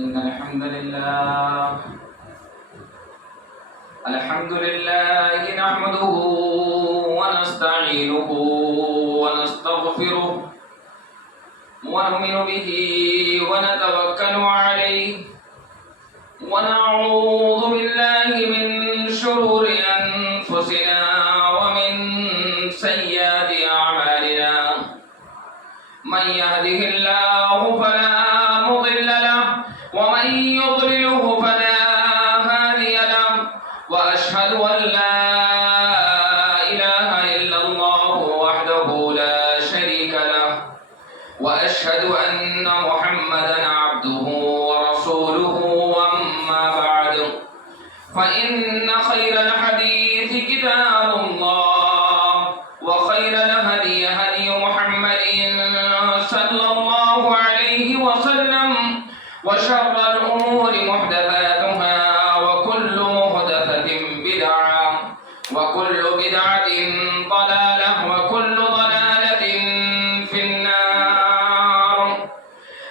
إن الحمد لله نحمده ونستعينه ونستغفره ونؤمن به ونتوكل عليه ونعوذ بالله من شرور أنفسنا ومن سيئات أعمالنا من يهده الله فلا مضل له ومن يضلله فلا هادي له وأشهد أن لا إله إلا الله وحده لا شريك له وأشهد أن محمدا عبده ورسوله أما بعد فإن خير الحديث كتاب الله وخير الهدي هدي محمد صلى الله عليه وسلم وشر الأمور محدثاتها وكل محدثة بدعة وكل بدعة ضلالة وكل ضلالة في النار.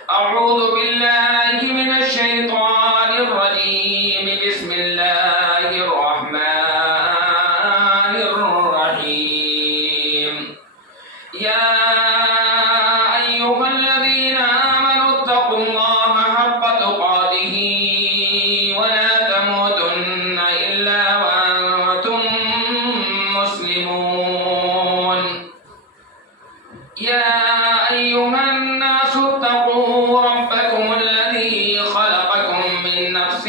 أعوذ بالله من الشيطان الرجيم. بسم الله الرحمن الرحيم. يا أيها الذين آمنوا اتقوا الله حق تقاته ولا تموتن إلا وأنتم مسلمون. يا أيها الناس اتقوا ربكم الذي خلقكم من نفس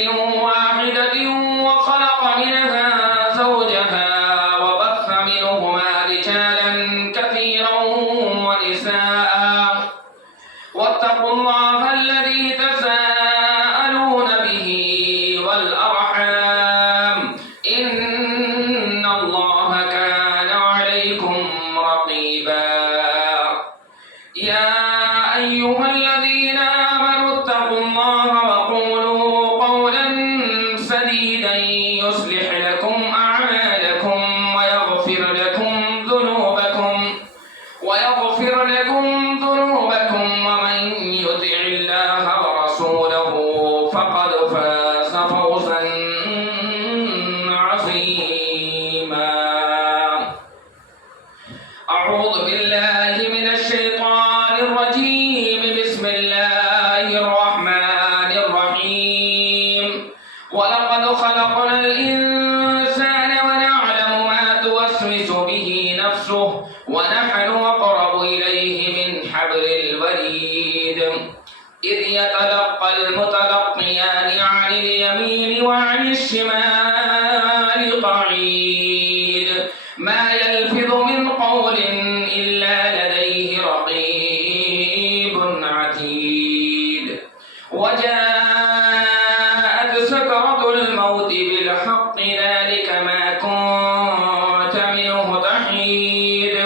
واحدة وخلق منها زوجها وبث منهما رجالا كثيرا ونساء واتقوا الله الذي تساءلون به والأرحام إن الله كان عليكم رقيبا. يا أيها الذين آمنوا اتقوا الله وقولوا قولا سديدا يصلح لكم أعمالكم ويغفر لكم ذنوبكم ومن يطع الله ورسوله فقد فاز فوزا عظيما. أعوذ بالله من الشيطان الرجيم. بسم الله الرحمن الرحيم. ولقد خلقنا الإنسان ونعلم ما توسوس به نفسه ونحن أقرب إليه من حبل الوريد إذ يتلقى المتلقيان عن اليمين وعن الشمال قعيد ما يلفظ من قول إلا لديه رقيب عتيد. وجاءت سكرة الموت بالحق ذلك ما كنت منه تحيد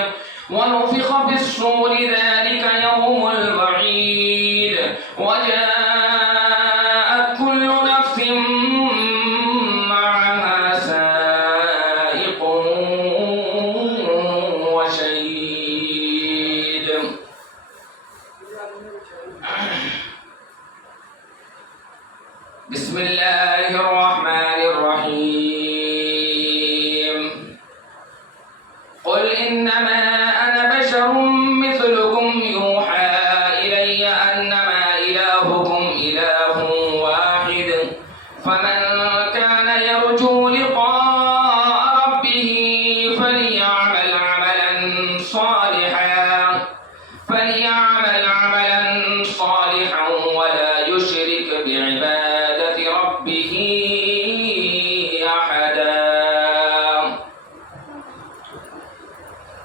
ونفخ في الصور ذلك يوم الوعيد. وجاءت كل نفس معها سائق وشهيد. بسم الله الرحمن الرحيم. قل إنما أنا بشر مثلكم يوحى إلي أنما إلهكم إله واحد فمن كان يرجو لقاء ربه فليعمل عملا صالحا ولا يشرك بعبادة ربه أحدا.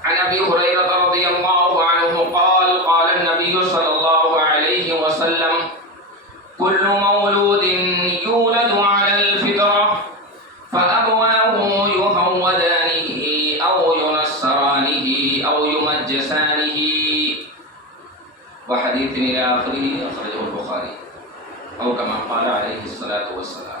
عن أبي هريرة رضي الله عنه قال قال النبي صلى الله عليه وسلم كل مولود يولد على الفطرة فأبواه يهودانه أو ينصرانه أو يمجسانه. وحديث إلى آخره أخرجه البخاري أو كما قال عليه الصلاة والسلام.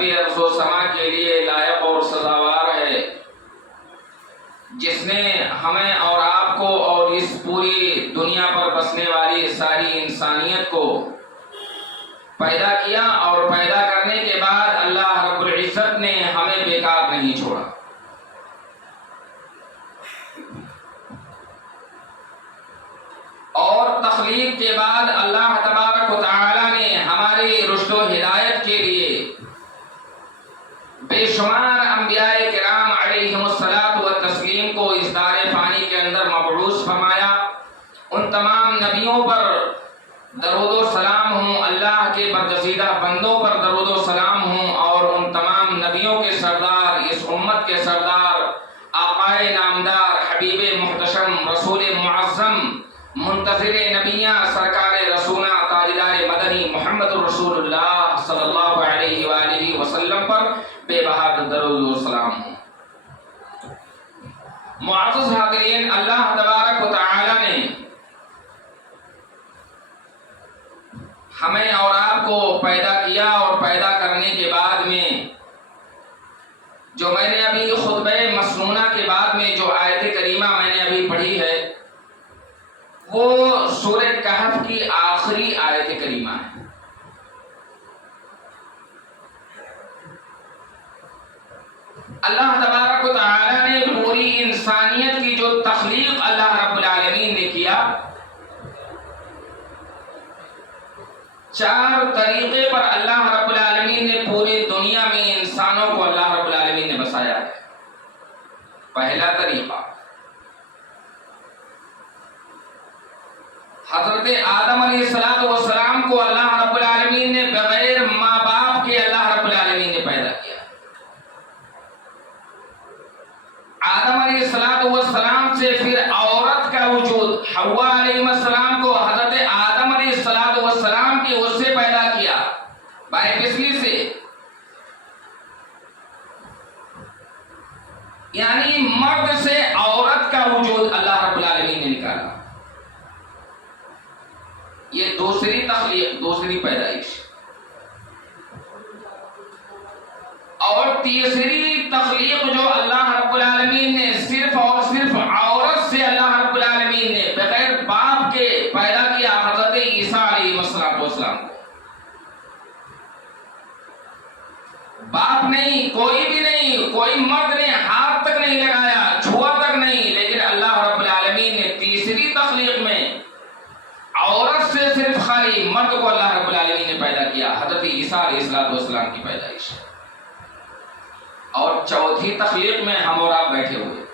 رب ارض و سما کے لیے لائق اور سزاوار ہے، جس نے ہمیں اور آپ کو اور اس پوری دنیا پر بسنے والی ساری انسانیت کو پیدا کیا، اور پیدا کرنے کے بعد اللہ رب العزت نے ہمیں بیکار نہیں چھوڑا۔ اور تخلیق کے بعد اللہ تبارک و تعالی نے ہماری رشد و ہدایت کے لیے بے شمار انبیاء کرام علیہم الصلاۃ والتسلیم کو اس دار فانی کے اندر مبعوث فرمایا۔ ان تمام نبیوں پر درود و سلام ہوں، اللہ کے برگزیدہ بندوں پر درود و سلام ہوں، اور ان تمام نبیوں کے سردار، اس امت کے سردار، آقائے نامدار، حبیب محتشم، رسول معظم، منتظر نبیاں، سرکار رسولہ، تاجدار مدنی محمد رسول اللہ صلی اللہ علیہ وآلہ وسلم پر بے بہا درود و سلام ہوں۔ معزز حاضرین، اللہ تبارک و تعالی نے ہمیں اور آپ کو پیدا کیا، اور پیدا کرنے کے بعد میں جو میں نے ابھی خطبہ مسنونہ کے بعد میں جو آیت کریمہ میں نے ابھی پڑھی ہے، وہ سورہ کہف کی آخری آیت کریمہ ہے۔ اللہ تبارک و تعالی نے پوری انسانیت کی جو تخلیق اللہ رب العالمین نے کیا، چار طریقے پر اللہ رب العالمین نے پوری دنیا میں انسانوں کو اللہ رب العالمین نے بسایا ہے۔ پہلا طریقہ، حضرت آدم علیہ السلام کو اللہ رب العالمین نے بغیر ماں باپ کے اللہ رب العالمین نے پیدا کیا۔ آدم علیہ السلام سے پھر عورت کا وجود، حوا علیہ السلام کو حضرت آدم علیہ السلام کی اس سے پیدا کیا، بائے پسلی سے، یعنی مرد سے عورت کا وجود اللہ رب العالمین نے نکالا۔ یہ دوسری تخلیق، دوسری پیدائش۔ اور تیسری تخلیق جو اللہ رب العالمین نے صرف اور صرف عورت سے اللہ رب العالمین نے بغیر باپ کے پیدا کیا، حضرت عیسیٰ علیہ السلام کو۔ باپ نہیں، کوئی بھی نہیں، کوئی مرد نے ہاتھ تک نہیں لگایا، چھوا تک نہیں، لیکن اللہ رب العالمین نے تیسری تخلیق میں عورت سے صرف خالی مرد کو اللہ رب العالمین نے پیدا کیا، حضرت عیسیٰ علیہ السلام کی پیدائش۔ اور چوتھی تخلیق میں ہم اور آپ بیٹھے ہوئے،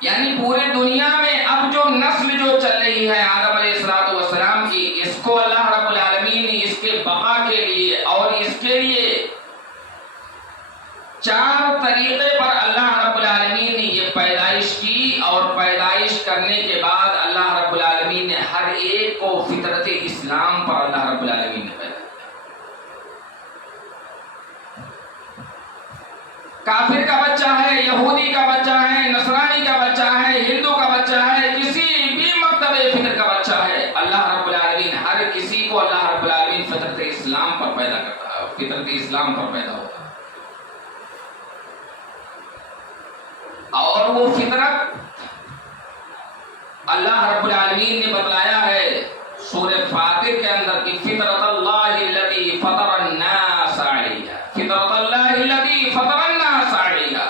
یعنی پورے دنیا میں اب جو نسل جو چل رہی ہے آدم علیہ السلام کی، اس کو اللہ رب العالمین نے اس کے بقا کے لیے اور اس کے لیے چار طریقے پر اللہ رب العالمین نے یہ پیدائش کی، اور پیدائش کرنے کے بعد اللہ رب العالمین نے ہر ایک کو فطرت اسلام پر اللہ رب العالمین نے پیدا کیا۔ کافر کا بچہ ہے، یہودی کا بچہ ہے، نصرانی کا بچہ ہے، ہندو کا بچہ ہے، کسی بھی مکتب فکر کا بچہ ہے، اللہ رب العالمین ہر کسی کو اللہ رب العالمین فطرت اسلام پر پیدا کرتا ہے، فطرت اسلام پر پیدا ہوتا ہے۔ اور وہ فطرت اللہ رب العالمین نے بتلایا ہے سورہ فاطر کے اندر کہ فطرت اللہ التی فطر الناس علیہا، فطرت اللہ التی فطر الناس علیہا،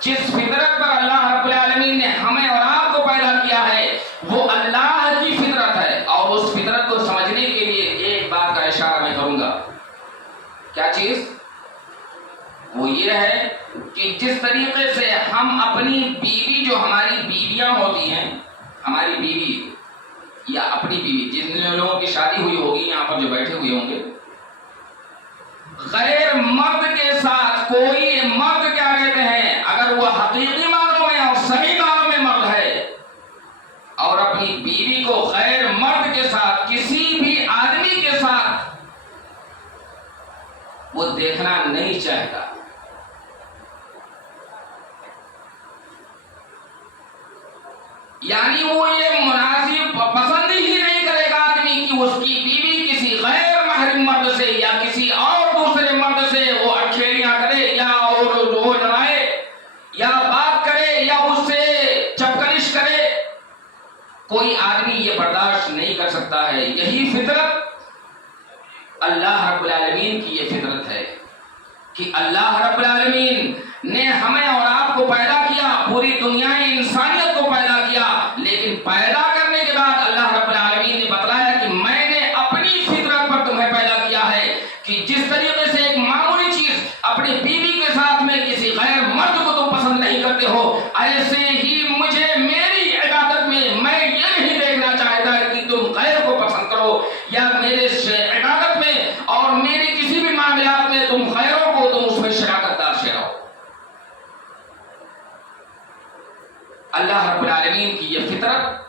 جس فطرت پر اللہ رب العالمین نے ہمیں اور آپ کو پیدا کیا ہے وہ اللہ کی فطرت ہے۔ اور اس فطرت کو سمجھنے کے لیے ایک بات کا اشارہ میں کروں گا، کیا چیز؟ وہ یہ ہے کہ جس طریقے سے ہم اپنی بیوی، جو ہماری بیویاں ہوتی ہیں، ہماری بیوی یا اپنی بیوی، جن لوگوں کی شادی ہوئی ہوگی یہاں پر جو بیٹھے ہوئے ہوں گے، غیر مرد کے ساتھ کوئی مرد کیا کہتے ہیں، اگر وہ حقیقی معنوں میں اور صحیح معنوں میں مرد ہے، اور اپنی بیوی کو غیر مرد کے ساتھ، کسی بھی آدمی کے ساتھ وہ دیکھنا نہیں چاہتا، یعنی وہ یہ مناسب پسند ہی نہیں کرے گا آدمی کہ اس کی بیوی کسی غیر محرم مرد سے یا کسی اور دوسرے مرد سے وہ اکھیڑیاں کرے یا وہ لڑائے یا بات کرے یا اس سے چپکلش کرے، کوئی آدمی یہ برداشت نہیں کر سکتا ہے۔ یہی فطرت اللہ رب العالمین کی یہ فطرت ہے کہ اللہ رب العالمین نے ہمیں اور آپ کو پیدا کیا، پوری دنیا انسانیت کو پیدا کیا، لیکن پیدا کرنے کے بعد اللہ رب العالمین نے بتلایا کہ میں نے اپنی فطرت پر تمہیں پیدا کیا ہے کہ جس طریقے سے ایک معمولی چیز اپنی بیوی کے ساتھ میں کسی غیر مرد کو تم پسند نہیں کرتے ہو، ایسے ہی مجھے میری عبادت میں یہ نہیں دیکھنا چاہتا کہ تم غیر کو پسند کرو یا میرے عبادت میں اور میرے کسی بھی معاملات میں تم غیروں کو تم اس میں شراکت دار رہو۔ اللہ رب العالمین کی یہ فطرت،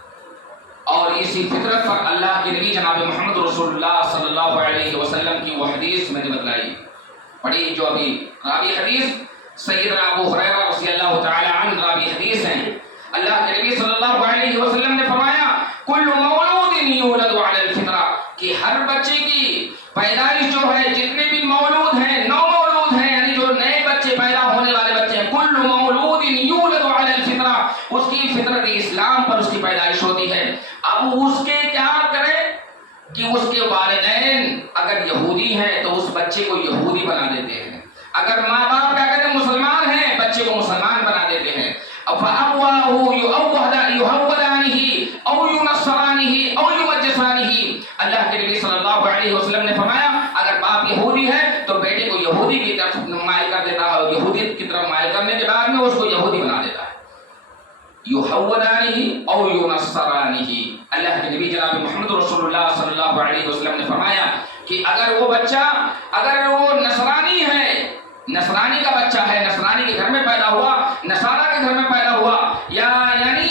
اور اسی فطرت پر اللہ کے نبی جناب محمد رسول اللہ صلی اللہ علیہ وسلم کی وہ حدیث میں نے بتلائی پڑھی، جو ابھی راوی حدیث سیدنا ابو ہریرہ رضی اللہ تعالی عنہ راوی حدیث ہیں۔ اللہ کے نبی صلی اللہ علیہ وسلم نے فرمایا کل مولود یولد علی الفطرہ، کہ ہر بچے کی پیدائش جو ہے، جتنے بھی مولود ہیں، نو مولود ہیں، یعنی جو نئے بچے پیدا ہونے والے بچے ہیں، کل مولود یولد علی الفطرہ، اس کی فطرت اسلام پر اس کی پیدائش ہوتی ہے۔ اب اس کے کیا کرے کہ اس کے والدین اگر یہودی ہیں تو اس بچے کو یہودی بنا دیتے ہیں، اگر ماں باپ کیا کریں مسلمان ہیں بچے کو مسلمان بنا دیتے ہیں۔ فَأَبْوَاهُ يُهَوِّدَانِهِ أَوْ يُنَصِّرَانِهِ أَوْ يُمَجِّسَانِهِ، اللہ کے نبی صلی اللہ علیہ وسلم نے فرمایا اگر باپ یہودی ہے تو بیٹے کو یہودی کی طرف مائل کر دیتا ہے، اور یہودی کی طرف مائل کرنے کے بعد میں اس کو یہودی بنا دیتا ہے۔ یُهَوِّدَانِهِ أَوْ يُنَصِّرَانِهِ، اللہ کے نبی جناب محمد رسول اللہ صلی اللہ علیہ وسلم نے فرمایا کہ اگر وہ بچہ اگر وہ نصرانی ہے، نصرانی کا بچہ ہے، نصرانی کے گھر میں پیدا ہوا، نصارہ کے گھر میں پیدا ہوا، یا یعنی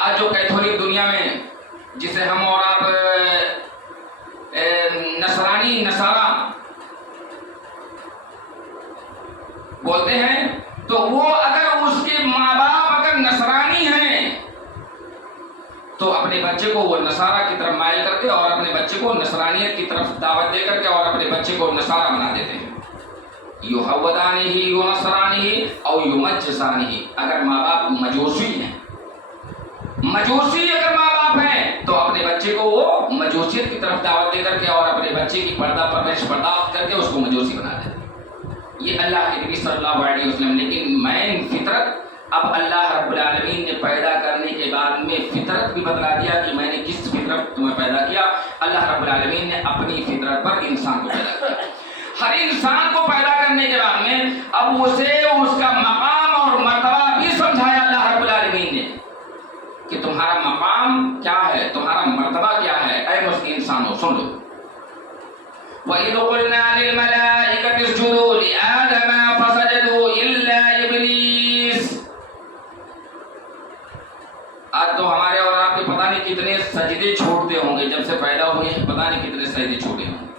آج جو کیتھولک دنیا میں جسے ہم اور آپ نصرانی نصارہ بولتے ہیں، تو وہ اگر اس کے ماں باپ اگر نصرانی ہیں تو اپنے بچے کو وہ نصارہ کی طرف مائل کر کے اور اپنے بچے کو نصرانیت کی طرف دعوت دے کر کے اور اپنے بچے کو نصارہ بنا دیتے ہیں۔ یُحَوِّدَانِهِ یُنَصِّرَانِهِ او یُمَجِّسَانِهِ، اگر ماں باپ مجوسی ہیں، مجوسی اگر ماں باپ ہیں تو اپنے بچے کو وہ مجوسیت کی طرف دعوت دے کر کے اور اپنے بچے کی پردہ پرورش برداشت کر کے اس کو مجوسی بنا دیتے ہیں۔ یہ اللہ کے نبی صلی اللہ علیہ وسلم، لیکن مین فطرت اب اللہ رب العالمین نے پیدا کرنے کے بعد میں فطرت بھی بتلا دیا کہ میں نے کس فطرت تمہیں پیدا کیا۔ اللہ رب العالمین نے اپنی فطرت پر انسان کو پیدا کیا۔ ہر انسان کو پیدا کرنے کے بعد میں اب اسے اس کا مقام اور مرتبہ بھی سمجھایا اللہ رب العالمین نے کہ تمہارا مقام کیا ہے، تمہارا مرتبہ کیا ہے۔ اے مسلم انسانوں سن لو، وَإِذْ قُلْنَا لِلْمَلَائِكَةِ اسْجُدُوا لِآدَمَ فَسَجَدُوا إِلَّا إِبْلِيسَ۔ آج تو ہمارے اور آپ کے پتہ نہیں کتنے سجدے چھوڑتے ہوں گے، جب سے پیدا ہوئے ہیں پتہ نہیں کتنے سجدے چھوڑے ہوں گے۔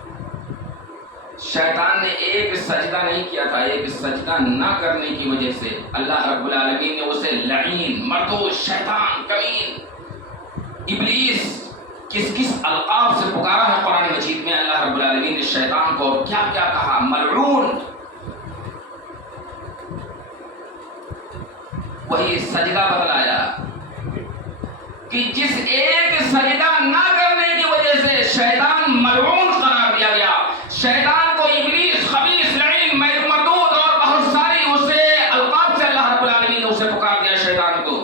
شیطان نے ایک سجدہ نہیں کیا تھا، ایک سجدہ نہ کرنے کی وجہ سے اللہ رب العالمین نے اسے لعین، مردود، شیطان، کمین، ابلیس کس کس القاب سے پکارا ہے قرآن مجید میں۔ اللہ رب العالمین نے شیطان کو کیا کیا کہا، ملعون۔ وہی سجدہ بتلایا کہ جس ایک سجدہ نہ کرنے کی وجہ سے شیطان ملعون قرار دیا گیا، شیطان کو ابلیس، خبیث، لعین، مردود اور بہت ساری اسے القاب سے اللہ رب العالمین نے اسے پکار دیا شیطان کو۔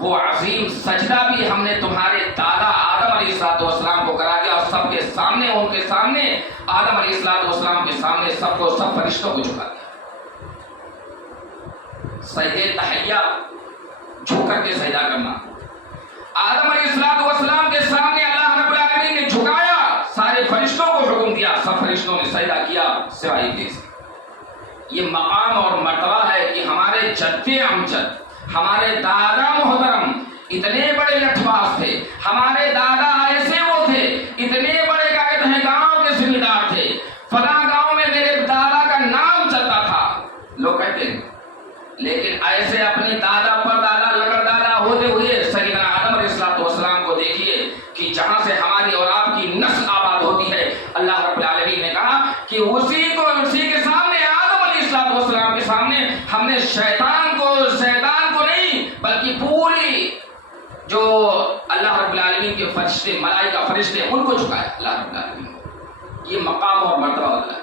وہ عظیم سجدہ بھی ہم نے تمہارے دادا آدم علیہ السلام کو کرا دیا، اور سب کے سامنے، ان کے سامنے، آدم علیہ السلام کے سامنے سب فرشتوں کو جھکا دیا۔ سجدے تحیہ، جھک کر کے سجدہ کرنا۔ آدم علیہ السلام کے سامنے اللہ رب العالمین نے جھکایا، سارے فرشتوں کو حکم دیا، سب فرشتوں نے سجدہ کیا سوائے ابلیس۔ یہ مقام اور مرتبہ ہے کہ ہمارے جد امجد، ہمارے دادا محترم اتنے بڑے لٹھباز تھے، ہمارے دادا ایسے وہ تھے، اتنے بڑے کیا کہتے ہیں گاؤں کے ذمہ دار تھے، فلاں گاؤں میں میرے دادا کا نام چلتا تھا، لوگ کہتے ہیں۔ لیکن ایسے اپنے دادا پر دادا لگڑ دادا ہوتے ہوئے سیدنا آدم علیہ السلام کو دیکھیے کہ جہاں سے ہماری اور آپ کی نسل آباد ہم نے شیطان کو نہیں بلکہ پوری جو اللہ رب العالمین کے فرشتے، ملائکہ فرشتے، ان کو جھکایا اللہ رب العالمین کو۔ یہ مقام اور مرتبہ بدلا ہے۔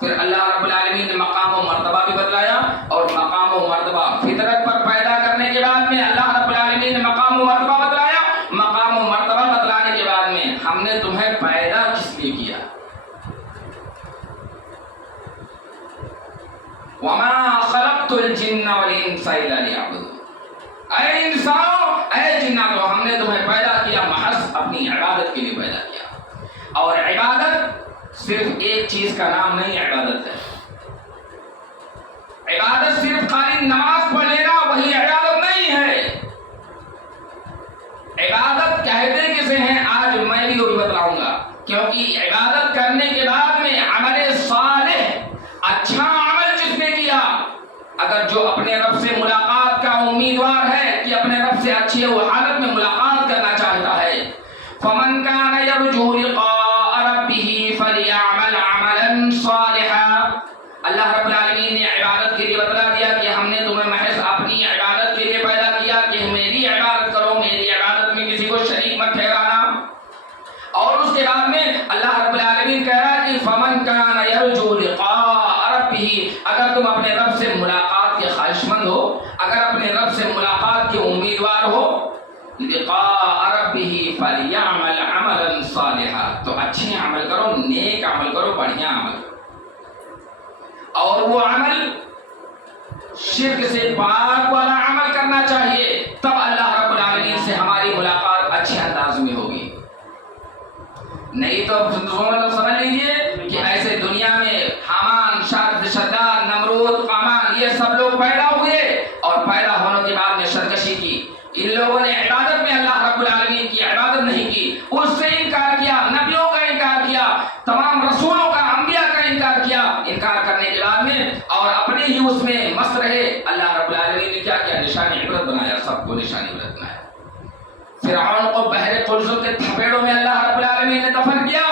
پھر اللہ رب العالمین نے مقام و مرتبہ بھی بدلایا، اور مقام و مرتبہ فطرت پر پیدا کرنے کے بعد میں اللہ رب العالمین نے مقام و مرتبہ بدلایا۔ مقام و مرتبہ بدلانے کے بعد میں ہم نے تمہیں پیدا کس لیے کیا؟ وَمَا خَلَقْتُ الْجِنَّ وَالْإِنسَ إِلَّا لِيَعْبُدُونِ۔ اے انسانوں، اے جناتوں، ہم نے تمہیں پیدا کیا محض اپنی عبادت کے لیے پیدا کیا۔ اور عبادت صرف ایک چیز کا نام نہیں، عبادت ہے۔ عبادت صرف خالی نماز پڑھ لینا وہی عبادت نہیں ہے۔ عبادت کہتے کسے ہیں آج میں بھی وہی بتلاؤں گا، کیونکہ عبادت کرنے کے بعد میں عمل صالح، اچھا عمل جس نے کیا، اگر جو اپنے رب سے ملاقات کا امیدوار ہے کہ اپنے رب سے اچھی وہ حالت میں ملاقات کرنا چاہتا ہے، فمن كان يرجو لقاء ربه فليعمل عملا صالحا۔ اللہ رب العالمین نے عبادت کے لیے بتلا دیا کہ ہم نے تمہیں محض اپنی عبادت کے لیے پیدا کیا کہ میری عبادت کرو، میری عبادت میں کسی کو شریک مت ٹھہرانا۔ اور اس کے بعد میں اللہ رب العالمین کہہ رہا ہے کہ فمن كان يرجو لقاء ربه، اگر تم اپنے رب سے ملاقات کے خواہش مند ہو، اگر اپنے رب سے ملاقات کے امیدوار ہو، لقاء ربه فليعمل عملا صالحا، تو اچھے عمل کرو، نیک عمل کرو، بڑھیا عمل کرو۔ اور وہ عمل شرک سے پاک والا عمل کرنا چاہیے، تب اللہ رب العالمین سے ہماری ملاقات اچھے انداز میں ہوگی۔ نہیں تو سمجھ لیجیے کہ ایسے دنیا میں حامان، شداد، نمرود، قامان، یہ سب لوگ پیدا ہوئے، اور پیدا ہونے کے بعد میں سرکشی کی۔ ان لوگوں نے عبادت میں اللہ رب العالمین کی عبادت نہیں کی، اس سے انکار کیا، نبیوں کا انکار کیا، تمام رسولوں کا، انبیاء کا انکار کیا۔ انکار کرنے کے بعد میں اور اپنے ہی اس میں مست رہے، اللہ رب العالمین نے کیا کیا؟ نشانی عبرت بنایا، سب کو نشانی عبرت بنایا۔ فرعون کو بحر قلزم کے تھپیڑوں میں اللہ رب العالمین نے دفن کیا،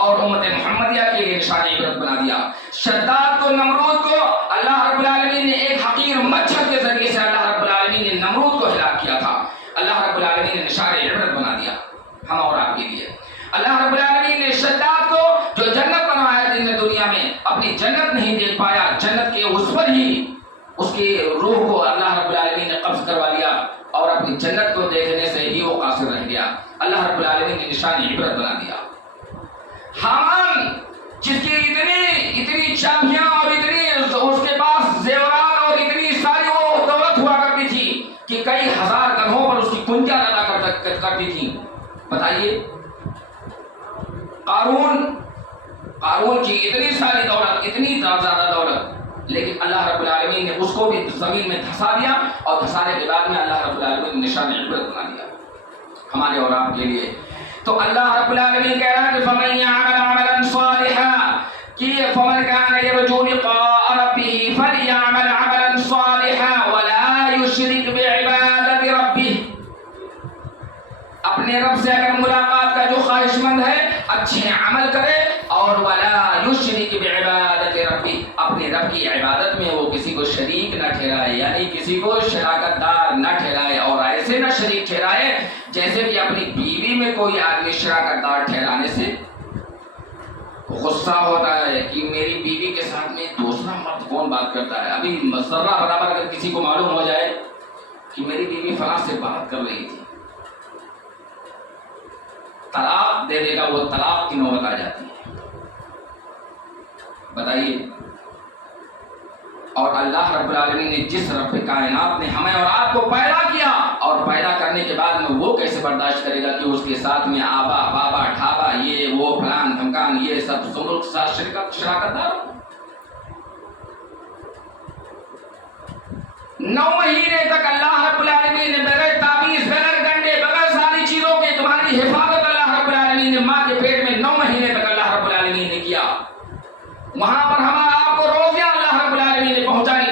اور امت محمدیہ کے لیے نشانی عبرت بنا دیا۔ شداد کو، نمرود کو اللہ رب العالمین نے ایک حقیر مچھر کے ذریعے سے اللہ رب العالمین نے نمرود کو ہلاک کیا تھا، اللہ رب العالمین نے نشانی عبرت بنا دیا ہم اور آپ کے لیے۔ اللہ رب العالمین نے شداد کو جو جنت بنوایا جن نے دنیا میں اپنی جنت نہیں دیکھ پایا، جنت کے اس پر ہی اس کی روح کو اللہ رب العالمین نے قبض کروا لیا، اور اپنی جنت کو دیکھنے سے ہی وہ قاصر رہ گیا۔ اللہ رب العالمین نے نشانی عبرت بنا دیا۔ حامان جس کی اتنی چابیاں اور اتنی اس کے پاس زیورات اور اتنی ساری وہ دولت ہوا کرتی تھی کہ کئی ہزار گدھوں پر اس کی کنجیاں لگا کرتی تھی۔ بتائیے قارون کی اتنی ساری دولت، اتنی زیادہ دولت، لیکن اللہ رب العالمین نے اس کو بھی زمین میں دھسا دیا، اور دھسانے کے بعد میں اللہ رب العالمین نے نشان عبرت بنا دیا ہمارے اور آپ کے لیے۔ تو اللہ رب العالمین کہہ رہا ہے کہ فَمَن يَعْمَلْ عَمَلًا صَالِحًا، کہ فَمَن كَانَ يَرْجُو لِقَاءَ رَبِّهِ فَلْيَعْمَلْ عَمَلًا صَالِحًا وَلَا يُشْرِكْ بِعِبَادَةِ رَبِّهِ۔ اپنے رب سے اگر ملاقات کا جو خواہش مند ہے، اچھے عمل کرے، اور وَلَا يُشْرِكْ بِعِبَادَةِ رَبِّهِ، اپنے رب کی عبادت میں وہ کسی کو شریک نہ ٹھہرائے، یعنی کسی کو شراکت دار نہ ٹھہرائے، اور ایسے نہ شریک ٹھہرائے جیسے کہ اپنی بیوی میں کوئی آدمی شراکت دار ٹھہرانے سے غصہ ہوتا ہے کہ میری بیوی کے ساتھ میں دوسرا مرد کون بات کرتا ہے۔ ابھی ذرہ برابر اگر کسی کو معلوم ہو جائے کہ میری بیوی فلاں سے بات کر رہی تھی، طلاق دے دے گا، وہ طلاق کی نوبت آ جاتی ہے۔ بتائیے، اور اللہ رب العالمین نے جس رب کائنات نے ہمیں اور آپ کو پیدا کیا، اور پیدا کرنے کے بعد میں وہ کیسے برداشت کرے گا کہ اس کے ساتھ میں آبا، بابا، ٹھابا، یہ وہ فلان دھمکان، یہ سب سمر کے ساتھ شراکت دار۔ 9 مہینے تک اللہ رب العالمین نے بغیر تعویذ، بغیر ڈنڈے، بغیر ساری چیزوں کے تمہاری حفاظت اللہ رب العالمین نے ماں کے پیٹ میں 9 مہینے تک اللہ رب العالمین نے کیا۔ وہاں پر ہمارا آپ کو روزیاں اللہ رب العالمین نے پہنچائی،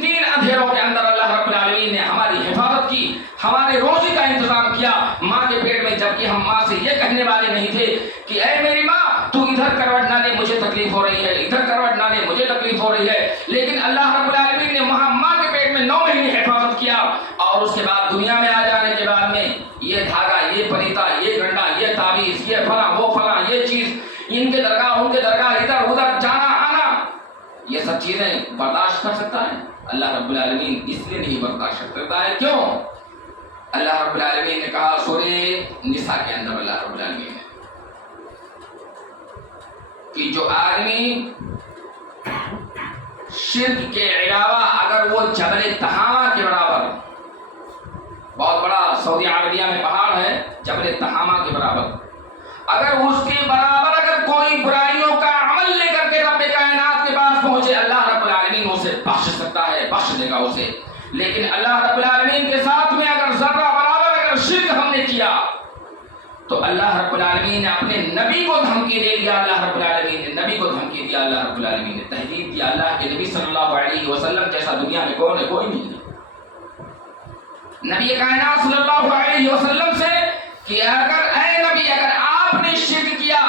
تین اندھیروں کے اندر اللہ رب العالمین نے ہماری حفاظت کی، ہمارے روزی کا انتظام کیا ماں کے پیٹ میں، جبکہ ہم ماں سے یہ کہنے والے نہیں تھے کہ اے میری ماں تو ادھر کروٹ نہ لے، مجھے تکلیف ہو رہی ہے، ادھر کروٹ نہ لے، مجھے تکلیف تکلیف ہو رہی ہے، لیکن اللہ رب العالمین نے وہاں ماں کے پیٹ میں 9 مہینے حفاظت کیا، اور اس کے بعد دنیا میں آ جانے کے بعد میں یہ دھاگا، یہ پریتا، یہ گنڈا، یہ تعویذ، یہ فلاں وہ فلاں، یہ چیز، ان کے درگاہ ان کے درگاہ، ادھر ادھر جانا آنا، یہ سب چیزیں برداشت کر سکتا ہے؟ اللہ رب العالمین اس لیے نہیں برداشت کرتا ہے. کیوں؟ اللہ رب العالمین نے کہا سورہ نساء کے اندر، اللہ رب العالمین نے کہ جو آدمی شرک کے علاوہ اگر وہ جبل تہامہ کے برابر، بہت بڑا سعودی عربیہ میں پہاڑ ہے جبل تہامہ کے برابر، اگر اس کے برابر اگر کوئی برائیوں کا عمل لے کر کے رب کائنات کے پاس پہنچے، اللہ رب العالمین اسے بخش سکتا ہے، بخش دے گا اسے. لیکن اللہ رب العالمین کے ساتھ میں اگر ذرہ برابر اگر شرک ہم نے کیا تو اللہ رب العالمین نے اپنے نبی کو دھمکی دے دیا. اللہ رب العالمین نے نبی کو دھمکی دیا، اللہ رب العالمین نے تہدید دیا. اللہ کے نبی صلی اللہ علیہ وسلم جیسا دنیا میں کون ہے؟ کوئی نہیں ہے. نبی کائنات صلی اللہ علیہ وسلم سے کہ اگر اے نبی اگر آپ نے شرک کیا،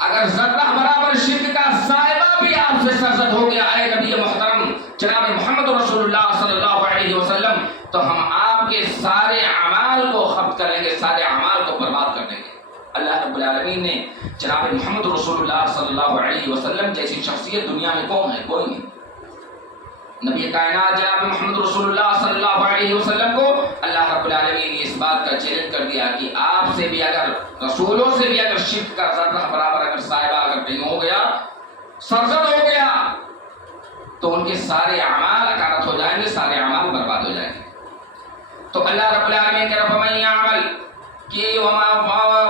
اگر ذرہ برابر شرک کا صائبہ بھی آپ سے سرزد ہو گیا اے نبی محترم جناب محمد رسول اللہ صلی اللہ علیہ وسلم، تو ہم آپ کے سارے اعمال کو ختم کریں گے، سارے اعمال کو برباد کر دیں گے. اللہ رب العالمین نے جناب محمد رسول اللہ صلی اللہ علیہ وسلم جیسی شخصیت دنیا میں کون ہے؟ کوئی نہیں. نبی کائنات جناب محمد رسول اللہ صلی اللہ علیہ وسلم کو اللہ رب العالمین نے اس بات کا چیلنج کر دیا کہ آپ سے بھی اگر رسولوں سے بھی اگر شرک کا ذرہ برابر اگر صائبہ اگر کہیں ہو گیا، سرزد ہو گیا، تو ان کے سارے اعمال اکارت ہو جائیں گے، سارے اعمال برباد ہو جائیں گے. تو اللہ رب العالمین کہہ رہا فمن یعمل کہ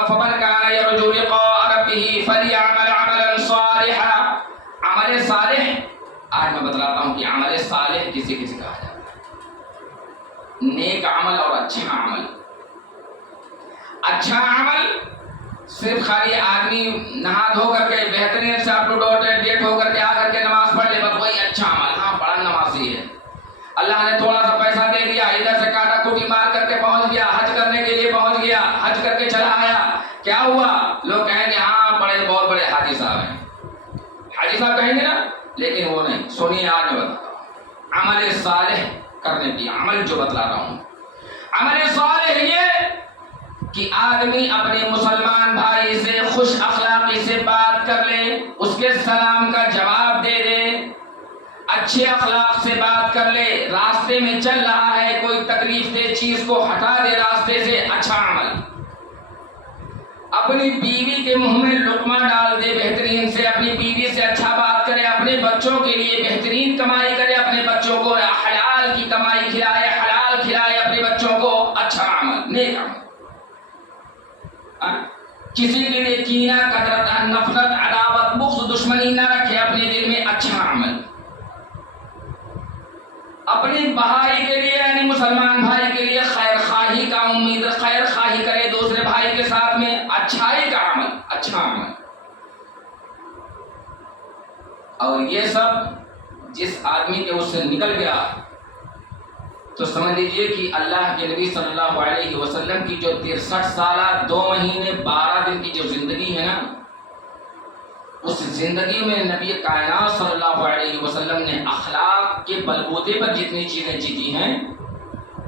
فمن کان یرجو لقاء ربہ فلیعمل عملا صالحا. عمل صالح آج میں بتلاتا ہوں کہ عمل صالح کسی کسی کہا جاتا ہے. نیک عمل اور اچھا عمل. اچھا عمل صرف خالی آدمی نہا دھو کر کے بہترین سے اپ ٹو ڈیٹ ہو کر کے آ کر کے نماز پڑھ لے، بس وہی اچھا عمل. ہاں بڑا نمازی ہے، اللہ نے تھوڑا سا پیسہ دے دیا، ادھر سے کاٹا کوٹی مار کر کے پہنچ گیا، حج کرنے کے لیے پہنچ گیا، حج کر کے چلا آیا، کیا ہوا؟ لوگ کہیں گے ہاں بڑے بہت بڑے حاجی صاحب ہیں، حاجی صاحب کہیں گے نا، لیکن وہ نہیں. سنیے آج میں بتا رہا ہوں عمل صالح کرنے کی، عمل جو بتلا رہا ہوں. عمل صالح یہ کہ آدمی اپنے مسلمان بھائی سے خوش اخلاقی سے بات کر لے، اس کے سلام کا جواب دے دے، اچھے اخلاق سے بات کر لے، راستے میں چل رہا ہے کوئی تکلیف دہ چیز کو ہٹا دے راستے سے، اچھا عمل. اپنی بیوی کے منہ میں لقمہ ڈال دے بہترین سے، اپنی بیوی سے اچھا بات کرے، اپنے بچوں کے لیے بہترین کمائی کرے، اپنے بچوں کو حلال کی کمائی کھلائے، حلال کھلائے اپنے بچوں کو، اچھا عمل، نیک عمل. کسی کے لیے کینہ، کثرت، نفرت، عداوت، بغض، دشمنی نہ رکھے اپنے دل میں، اچھا عمل. اپنی بھائی کے لیے یعنی مسلمان بھائی کے لیے خیر خواہی کا امید، خیر خواہی کرے دوسرے بھائی کے ساتھ میں، اچھائی کا عمل، اچھا عمل. اور یہ سب جس آدمی کے اس سے نکل گیا تو سمجھ لیجئے کہ اللہ کے نبی صلی اللہ علیہ وسلم کی جو 63 سالہ 2 مہینے 12 دن کی جو زندگی ہے نا، اس زندگی میں نبی کائنات صلی اللہ علیہ وسلم نے اخلاق کے بلبوتے پر جتنی چیزیں جیتی ہیں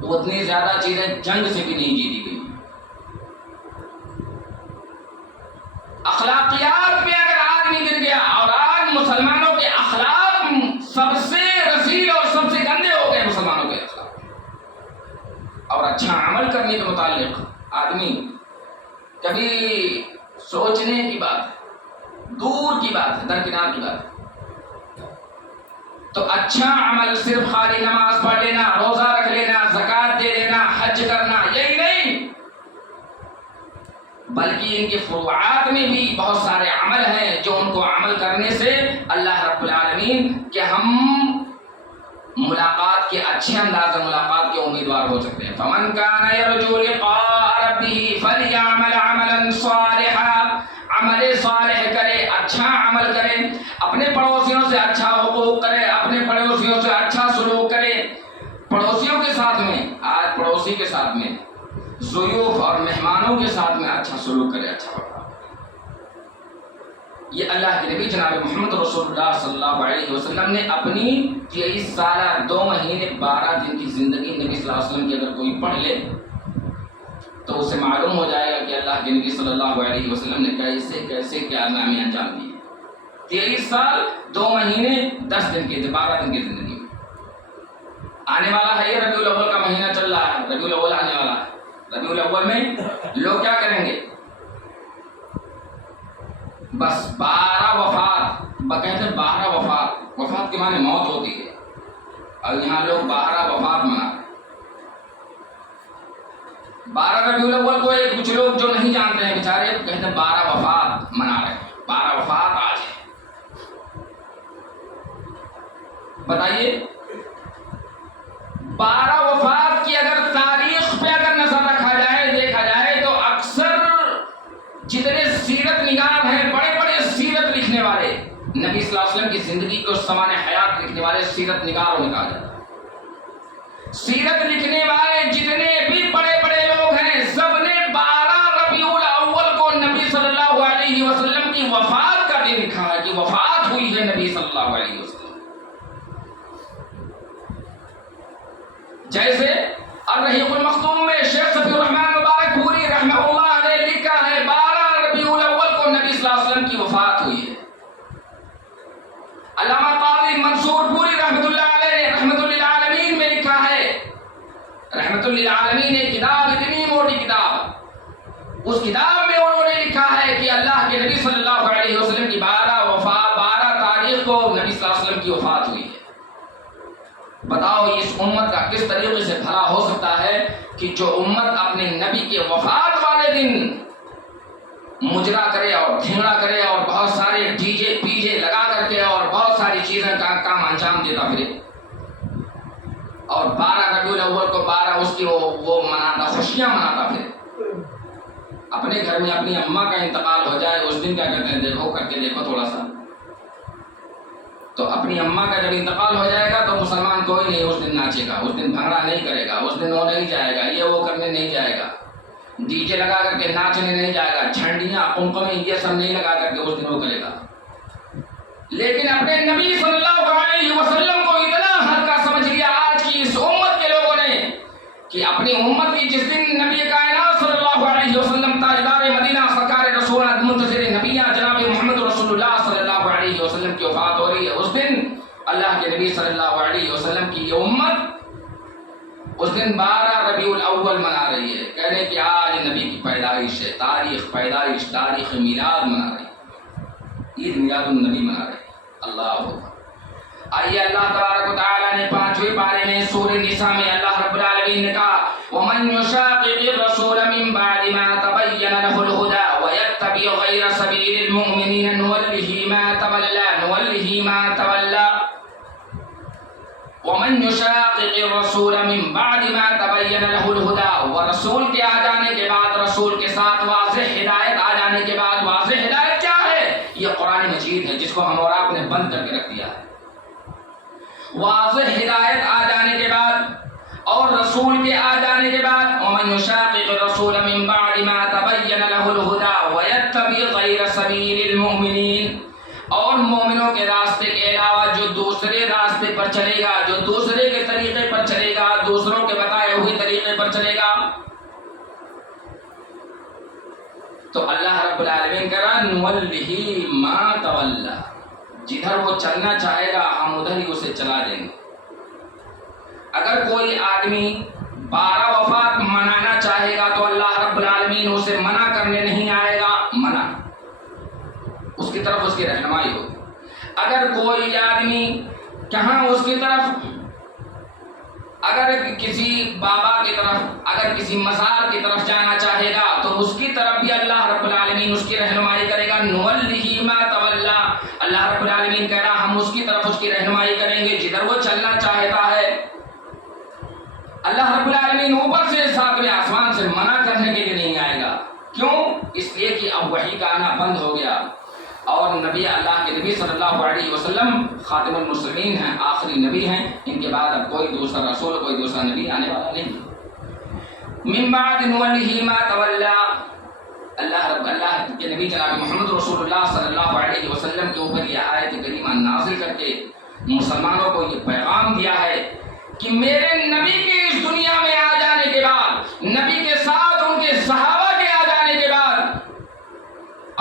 اتنی زیادہ چیزیں جنگ سے بھی نہیں جیتی گئی. اخلاقیات میں اگر آدمی گر گیا، اور آج مسلمانوں کے اخلاق سب سے رذیل اور سب سے گندے ہو گئے مسلمانوں کے اخلاق. اور اچھا عمل کرنے کے متعلق آدمی کبھی سوچنے کی بات ہے، دور کی بات ہے، درکنار کی بات ہے. تو اچھا عمل صرف خالی نماز پڑھ لینا، روزہ رکھ لینا، زکوٰۃ دے دینا، حج کرنا، یہی نہیں، بلکہ ان کے فروعات میں بھی بہت سارے عمل ہیں جو ان کو عمل کرنے سے اللہ رب العالمین کہ ہم ملاقات کے اچھے انداز سے ملاقات کے امیدوار ہو سکتے ہیں. فمن کان یرجو لقاء ربہ فلیعمل عملا صالحا. عمل صالح کرے، اچھا عمل کرے، اپنے پڑوسیوں سے اچھا حقوق کرے، اپنے پڑوسیوں سے اچھا سلوک کرے. پڑوسیوں کے ساتھ میں، آج پڑوسی کے ساتھ میں، ضیوف اور مہمانوں کے ساتھ میں اچھا سلوک کرے، اچھا برتاؤ. یہ اللہ کے نبی جناب محمد رسول اللہ صلی اللہ علیہ وسلم نے اپنی 23 سالہ 2 مہینے 12 دن کی زندگی نبی صلی اللہ علیہ وسلم کی اگر کوئی پڑھ لے تو اسے معلوم ہو جائے گا کہ اللہ کے نبی صلی اللہ علیہ وسلم نے کیسے کیسے کارنامے انجام دیے. 23 سال 2 مہینے 10 دن کی 12 دن کی زندگی میں. آنے والا ہے یہ ربیع الاول کا مہینہ چل رہا ہے، ربیع الاول آنے والا ہے. ربیع الاول میں لوگ کیا کریں گے؟ بس 12 وفات، کہتے ہیں 12 وفات، وفات کے معنی موت ہوتی ہے، اور یہاں لوگ 12 وفات منا رہے ہیں. 12 ربیع الاول کو کچھ لوگ جو نہیں جانتے ہیں بیچارے کہتے ہیں 12 وفات منا رہے ہیں، 12 وفات آج ہے. بتائیے 12 وفات کی اگر تاریخ پہ اگر نظر رکھا جائے، دیکھا جائے تو اکثر جتنے سیرت نگار ہیں، بڑے بڑے سیرت لکھنے والے، نبی صلی اللہ علیہ وسلم کی زندگی کو سمان حیات لکھنے والے سیرت نگاروں نے کہا جاتا ہے. سیرت لکھنے والے جتنے بھی بڑے بڑے لوگ ہیں سب نے 12 ربیع الاول کو نبی صلی اللہ علیہ وسلم کی وفات کا دن لکھا ہے کہ وفات ہوئی ہے نبی صلی اللہ علیہ وسلم. جیسے الرحیق المختوم میں شیخ صفی الرحمن مبارک پوری رحمہ اللہ نے لکھا ہے 12 ربیع الاول کو نبی صلی اللہ علیہ وسلم کی وفات ہوئی ہے. علامہ قاضی منصور پوری رحمۃ اللہ علیہ نے رحمۃ للعالمین میں لکھا ہے، رحمۃ للعالمین ایک کتاب، اتنی موٹی کتاب، اس کتاب میں انہوں نے لکھا ہے کہ اللہ کے نبی صلی اللہ علیہ وسلم کی 12 تاریخ کو نبی صلی اللہ علیہ وسلم کی وفات ہوئی ہے. بتاؤ اس امت کا کس طریقے سے بھلا ہو سکتا ہے کہ جو امت اپنے نبی کے وفات والے دن مجرا کرے اور ڈھینگڑا کرے اور بہت سارے ڈی جے پی جے لگا کر کے اور بہت ساری چیزیں کا کام انجام دیتا پھرے، اور 12 ربیع الاول کو 12 اس کی وہ مناتا، خوشیاں مناتا پھرے. اپنے گھر میں اپنی اماں کا انتقال ہو جائے اس دن کیا کہتے ہیں، دیکھو کر کے دیکھو تھوڑا سا، تو اپنی اماں کا جب انتقال ہو جائے گا تو مسلمان کوئی نہیں اس دن ناچے گا، اس دن بھنگڑا نہیں کرے گا، اس دن وہ نہیں جائے گا، یہ وہ کرنے نہیں جائے گا، ڈی جے لگا کر کے ناچنے نہیں جائے گا، جھنڈیاں قمقمے یہ سب نہیں لگا کر کے اس دن وہ کرے گا. لیکن اپنے نبی صلی اللہ علیہ وسلم کو اتنا حد کا سمجھ لیا آج کی اس امت کے لوگوں نے کہ اپنی امت کی جس دن نبی کائنات صلی اللہ علیہ وسلم تاجدار مدینہ سرکار رسول منتظر نبیہ جناب محمد رسول اللہ صلی اللہ علیہ وسلم کی وفات ہو رہی ہے. اس دن اللہ کے نبی صلی اللہ علیہ وسلم کی یہ امت اس دن 12 ربیع الاول منا رہی ہے، کہہ رہے کہ آج نبی کی پیدائش ہے، تاریخ پیدائش، تاریخ میلاد منا رہی ہے، عید میلاد النبی منا رہی ہے. اللہ اکبر. آئیے اللہ تبارک و تعالیٰ نے 5ویں پارے میں سورہ نساء میں اللہ رب العالمین نے کہا وَمَنْ يُشَاقِقِ الرَّسُولَ مِنْ بَعْدِ مَا تَبَيَّنَ لَهُ الْهُدَى وَيَتَّبِعْ غَيْرَ سَبِيلِ الْمُؤْمِنِينَ نُوَلِّهِ مَا تَوَلَّى وَمَنْ يُشَاقِقِ الرَّسُولَ مِنْ بَعْدِ مَا تَبَيَّنَ لَهُ الْهُدَى، ورسول کے آ جانے کے بعد، رسول کے ساتھ واضح ہدایت آ جانے کے بعد. واضح ہدایت کیا ہے؟ یہ قرآن مجید ہے جس کو ہم اور آپ نے بند کر کے رکھ دیا ہے. واضح ہدایت آ جانے کے بعد اور رسول کے آ جانے کے بعد وَمَنْ يُشَاقِقِ الرَّسُولَ مِنْ بَعْدِ مَا تَبَيَّنَ لَهُ الْهُدَى وَيَتَّبِعْ غَيْرَ سَبِيلِ الْمُؤْمِنِينَ، اور مومنوں کے راستے کے علاوہ جو دوسرے راستے پر چلے گا، جو دوسرے کے طریقے پر چلے گا، دوسروں کے بتائے ہوئے طریقے پر چلے گا، تو اللہ رب العالمین کہہ رہا نُوَلِّهِ مَا تَوَلَّى، جدھر وہ چلنا چاہے گا ہم ادھر ہی اسے چلا دیں گے. اگر کوئی آدمی 12 وفات منانا چاہے گا تو اللہ رب العالمین اسے منع کرنے نہیں آئے گا، منع اس کی طرف اس کی رہنمائی ہوگی. اگر کوئی آدمی کہاں اس کی طرف، اگر کسی بابا کی طرف، اگر کسی مزار کی طرف جانا چاہے گا تو اس کی طرف بھی اللہ رب العالمین اس کی رہنمائی کرے گا. نُوَلِّهِ مَا تَوَلَّى، اللہ رب العالمین کہہ رہا ہم اس کی طرف اس کی رہنمائی کریں گے جدھر وہ چلنا چاہتا ہے. اللہ رب العالمین اوپر سے 7ویں آسمان سے منع کرنے کے لیے نہیں آئے گا. کیوں؟ اس لیے کہ اب وحی کا آنا بند ہو گیا اور نبی اللہ کے نبی صلی اللہ علیہ وسلم خاتم المرسلین ہیں، آخری نبی ہیں، ان کے بعد اب کوئی دوسرا رسول، کوئی دوسرا نبی آنے والا نہیں. من بعد نُوَلِّهِ مَا تَوَلَّى، اللہ کے نبی جناب محمد رسول اللہ صلی اللہ علیہ وسلم کے اوپر یہ آیت کریمہ نازل کر کے مسلمانوں کو یہ پیغام دیا ہے کہ میرے نبی کے اس دنیا میں آ جانے کے بعد، نبی کے ساتھ ان کے صحابہ کے آ جانے کے بعد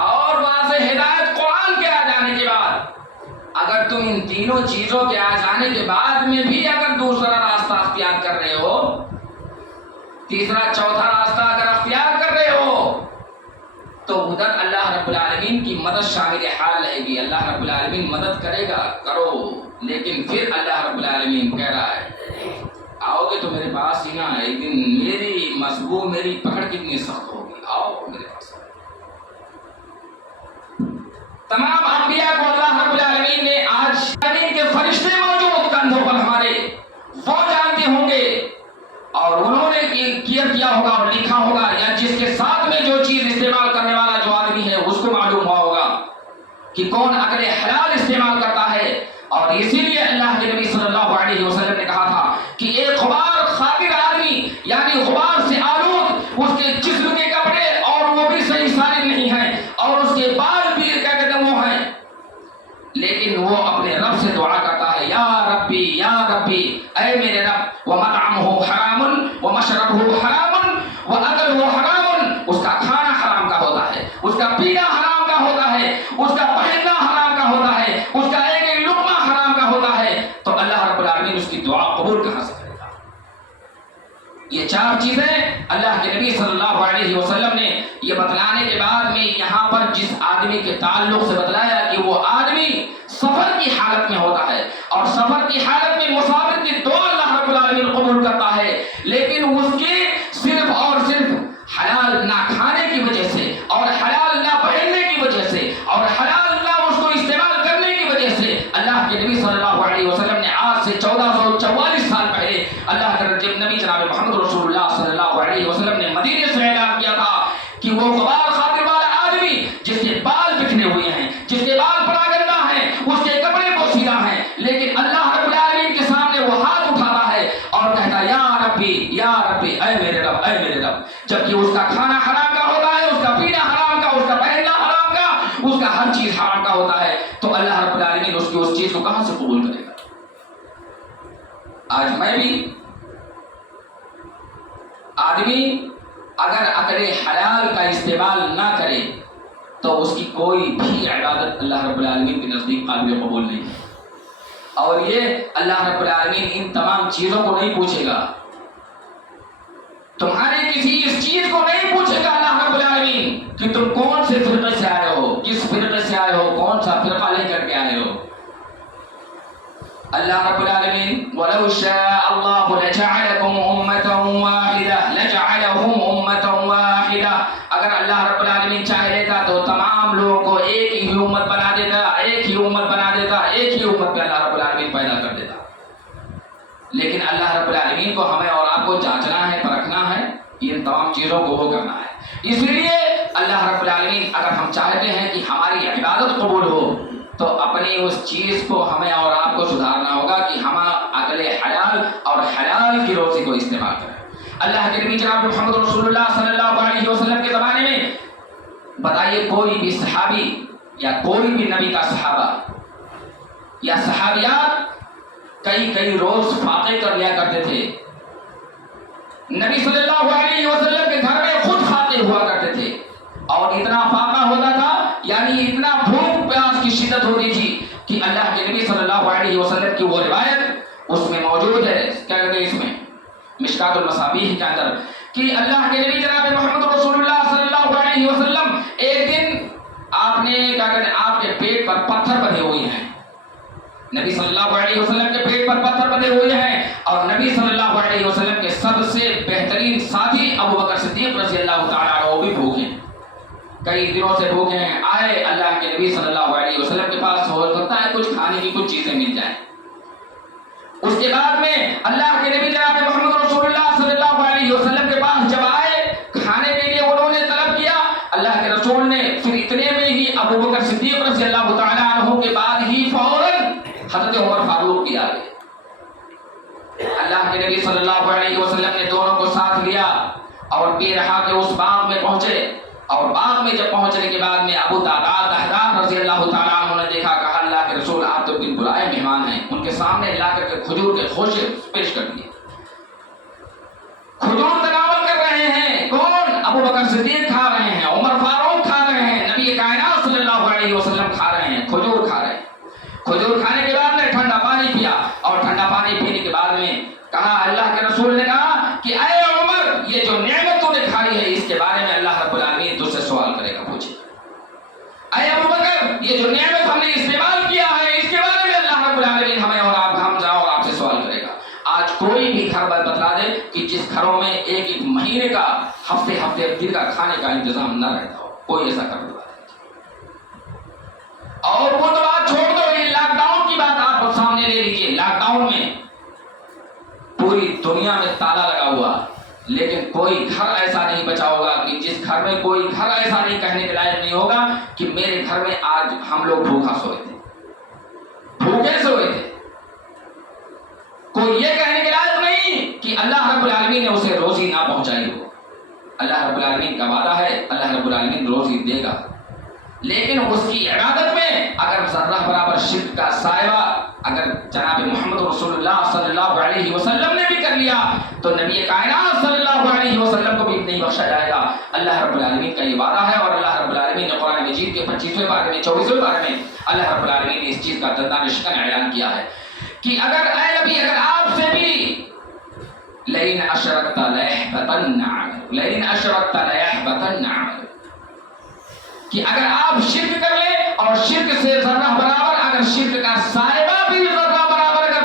اور واضح ہدایت قرآن کے آ جانے کے بعد، اگر تم ان تینوں چیزوں کے آ جانے کے بعد میں بھی اگر دوسرا راستہ اختیار کر رہے ہو، تیسرا چوتھا راستہ اگر اختیار کر رہے ہو، تو ادھر اللہ رب العالمین کی مدد شامل حال رہے گی۔ اللہ رب العالمین مدد کرے گا، کرو، لیکن پھر اللہ رب العالمین کہہ رہا ہے آؤ گے تو میرے پاس ہی نا، ایک دن میری مضبوط، میری پکڑ کتنی سخت ہوگی، آؤ میرے پاس۔ تمام انبیاء کو اللہ رب العالمین نے آج زمین کے فرشتے موجود کندھوں پر ہمارے، وہ جانتے ہوں گے اور انہوں نے کیا ہوگا اور لکھا ہوگا، یا جس کے ساتھ میں جو چیز استعمال کرنے والا جو آدمی ہے اس کو معلوم ہوا ہوگا کہ کون عقل حلال استعمال کرتا ہے۔ اور اسی لیے اللہ کے نبی صلی اللہ علیہ وسلم نے کہا تھا کہ ایک غبار خاطر آدمی، یعنی غبار سے آلود، اس کے جسم کے کپڑے اور وہ بھی صحیح سالم نہیں ہیں اور اس کے بال بھی کیا کہتے ہیں وہ ہیں، لیکن وہ اپنے رب سے دعا کرتا ہے یا ربی یا ربی، اے میرے رب، ومطعمہ حرام ومشربہ حرام واکلہ حرام، اس کا کھانا حرام کا ہوتا ہے، اس کا پینا حرام کا ہوتا ہے، اس کا پہننا حرام کا ہوتا ہے، اس کا ایک ایک لقمہ حرام کا ہوتا ہے، تو اللہ رب العالمین اس کی دعا قبول کہاں سے کرے گا؟ یہ چار چیزیں اللہ کے نبی صلی اللہ علیہ وسلم نے یہ بتلانے کے بعد میں یہاں پر جس آدمی کے تعلق سے بتلایا کہ وہ آدمی سفر کی حالت میں ہوتا ہے، اور سفر کی حالت میں مسافر کی دعا اللہ رب العالمین قبول کرتا ہے، لیکن اس کے صرف اور صرف حلال نہ کھانے کی وجہ سے اور حلال نہ پہننے کی وجہ سے اور حلال نہ اس کو استعمال کرنے کی وجہ سے اللہ کے نبی صلی اللہ علیہ وسلم نے آج سے 1444 سال پہلے اللہ کے نبی جناب محمد رسول اللہ صلی اللہ علیہ وسلم نے مدینے سے اعلان کیا تھا کہ وہ غبار خاطر والا آدمی جس کے بال بکھرے ہوئے ہیں، جس کے بال پراگندہ ہیں، اس کے کپڑے پوشیدہ ہیں، لیکن اللہ رب العالمین کے سامنے وہ ہاتھ اٹھاتا ہے اور کہتا ہے یا ربی، اے میرے رب، اے میرے رب، جبکہ اس کا کھانا حرام کا ہوتا ہے، اس کا پینا حرام کا، اس کا پہننا حرام کا، اس کا ہر چیز حرام کا ہوتا ہے، تو اللہ رب العالمین اس کی اس چیز کو کہاں سے قبول کرے گا؟ آج میں بھی آدمی اگر عقل حلال کا استعمال نہ کرے تو اس کی کوئی بھی عبادت اللہ رب العالمین کے نزدیک قابل قبول نہیں ہے، اور یہ اللہ رب العالمین ان تمام چیزوں کو نہیں پوچھے گا، تمہارے کسی اس چیز کو نہیں پوچھے گا اللہ رب العالمین کہ تم کون سے فرقے سے آئے ہو، کس فرقے سے آئے ہو، کون سا فرقہ لے کر کے آئے ہو۔ اللہ رب العالمین وَلَوْ شَاءَ اللَّهُ لَجَعَلَكُمْ أُمَّةً وَاحِدَةً لَجَعَلَهُمْ أُمَّةً وَاحِدَةً، اگر اللہ رب العالمین چاہ لیتا تو تمام لوگوں کو ایک ہی امت بنا دیتا، ایک ہی امت بنا دیتا، ایک ہی امت میں اللہ رب العالمین پیدا کر دیتا، لیکن اللہ رب العالمین کو ہمیں اور آپ کو جانچنا ہے، پرکھنا ہے، ان تمام چیزوں کو وہ کرنا ہے۔ اس لیے اللہ رب العالمین اگر ہم چاہتے ہیں کہ ہماری عبادت قبول ہو تو اپنی اس چیز کو ہمیں اور آپ کو سدھارنا ہوگا کہ ہم عقل حلال اور حلال کی روزی کو استعمال کریں۔ اللہ کے نبی جناب محمد رسول اللہ صلی اللہ علیہ وسلم کے زمانے میں بتائیے کوئی بھی صحابی یا کوئی بھی نبی کا صحابہ یا صحابیات کئی روز فاقے کر لیا کرتے تھے، نبی صلی اللہ علیہ وسلم کے گھر میں خود فاقے ہوا کرتے تھے، اور اتنا فاقہ ہوتا تھا، یعنی اتنا بھوک پیاس کی شدت ہوتی تھی کہ اللہ کے نبی صلی اللہ علیہ وسلم کی وہ روایت اس میں موجود ہے، کیا کہتے ہیں اس میں مشکات المصابیح کے اندر، کہ اللہ کے نبی جناب محمد رسول اللہ صلی اللہ علیہ وسلم ایک دن آپ نے کیا کہتے ہیں آپ کے پیٹ پر پتھر بندھے ہوئے ہیں، نبی صلی اللہ علیہ وسلم کے پیٹ پر پتھر بندھے ہوئے ہیں، اور نبی صلی اللہ علیہ وسلم کے سب سے بہترین ساتھی ابو بکر صدیق رضی اللہ تعالیٰ عنہ وہ بھی بھوکے ہیں، کئی دنوں سے بھوکے ہیں، آئے اللہ کے نبی صلی اللہ علیہ وسلم کے پاس، ہو سکتا ہے کچھ کھانے کی کچھ چیزیں مل جائیں۔ اس کے بعد میں اللہ کے نبی جناب محمد رسول اللہ صلی اللہ علیہ وسلم کے پاس جب آئے کھانے کے لیے انہوں نے طلب کیا، اللہ کے رسول نے پھر اتنے میں ہی ابو بکر صدیق رضی اللہ تعالیٰ عنہ کے بعد ہی فوراً حضرت عمر فاروق کی آگے، اللہ کے نبی صلی اللہ علیہ وسلم نے دونوں کو ساتھ لیا اور بے رہا کے اس باغ میں پہنچے، اور باغ میں جب پہنچنے کے بعد میں ابو دہدہ رضی اللہ تعالیٰ عنہ نے دیکھا، کہا اللہ کے رسول آپ تو بالکل آئے مہمان ہیں. ان کے سامنے لا کر کے کھجور کے خوشے پیش کر دیے. کھجور تناول کر رہے ہیں کون؟ ابو بکر صدیق کھا رہے ہیں، عمر فاروق کھا رہے ہیں، نبی کائنات صلی اللہ علیہ وسلم کھا رہے ہیں، کھجور کھا رہے ہیں. کھجور کھانے کے بعد میں ٹھنڈا پانی پیا، اور ٹھنڈا پانی پینے کے بعد میں کہا، اللہ کے رسول نے کہا کہ اے عمر یہ جو نعمت تو نے کھائی ہے اس کے بارے میں اللہ رب العالمین تجھ سے سوال کرے گا، پوچھے. اے ابو بکر یہ جو نعمت ہم نے استعمال کیا ہے اس کے بارے میں اللہ رب العالمین ہمیں اور آپ ہم جاؤ اور آپ سے سوال کرے گا. آج کوئی بھی گھر بتلا دے کہ جس گھروں میں ایک مہینے کا ہفتے دن کا کھانے کا انتظام نہ رہتا ہو، کوئی ایسا کر دے. اور وہ تو بات چھوڑ دو، یہ لاک ڈاؤن کی بات آپ سامنے لے لیجیے. لاک ڈاؤن میں پوری دنیا میں تالا لگا ہوا، لیکن کوئی گھر ایسا نہیں بچا ہوگا کہ جس گھر میں کوئی گھر ایسا نہیں کہنے کے لائق نہیں ہوگا کہ میرے گھر میں آج ہم لوگ بھوکا سوئے تھے، بھوکے سوئے تھے. کوئی یہ کہنے کے لائق نہیں کہ اللہ رب العالمین نے اسے روزی نہ پہنچائی ہو. اللہ رب العالمین کا وعدہ ہے، اللہ رب العالمین روزی دے گا. لیکن اس کی عبادت میں اگر ذرہ برابر شرک کا سائبہ اگر جناب محمد رسول اللہ صلی اللہ علیہ وسلم نے بھی کر لیا تو نبی کائنات صلی اللہ علیہ وسلم کو بھی نہیں بخشا جائے گا. اللہ رب العالمین کا یہ وعدہ ہے، اور اللہ رب العالمین نے قرآن مجید کے 25ویں پارے میں 24ویں پارے میں اللہ رب العالمین نے اس چیز کا دندان شکن اعلان کیا ہے کہ اگر اے نبی اگر آپ سے بھی لئن اشرکت لیحبطن عملک، لئن اشرکت لیحبطن عملک، کہ اگر آپ شرک کر لیں اور شرک سے ذرہ برابر اگر شرک کا سائبہ بھی ذرہ برابر اگر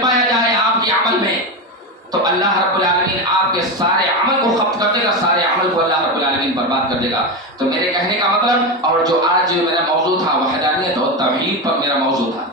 پایا جائے آپ کے عمل میں تو اللہ رب العالمین آپ کے سارے عمل کو ختم کر دے گا، سارے عمل کو اللہ رب العالمین برباد کر دے گا. تو میرے کہنے کا مطلب، اور جو آج میرا موضوع تھا وحدانیت اور توحید پر میرا موضوع تھا.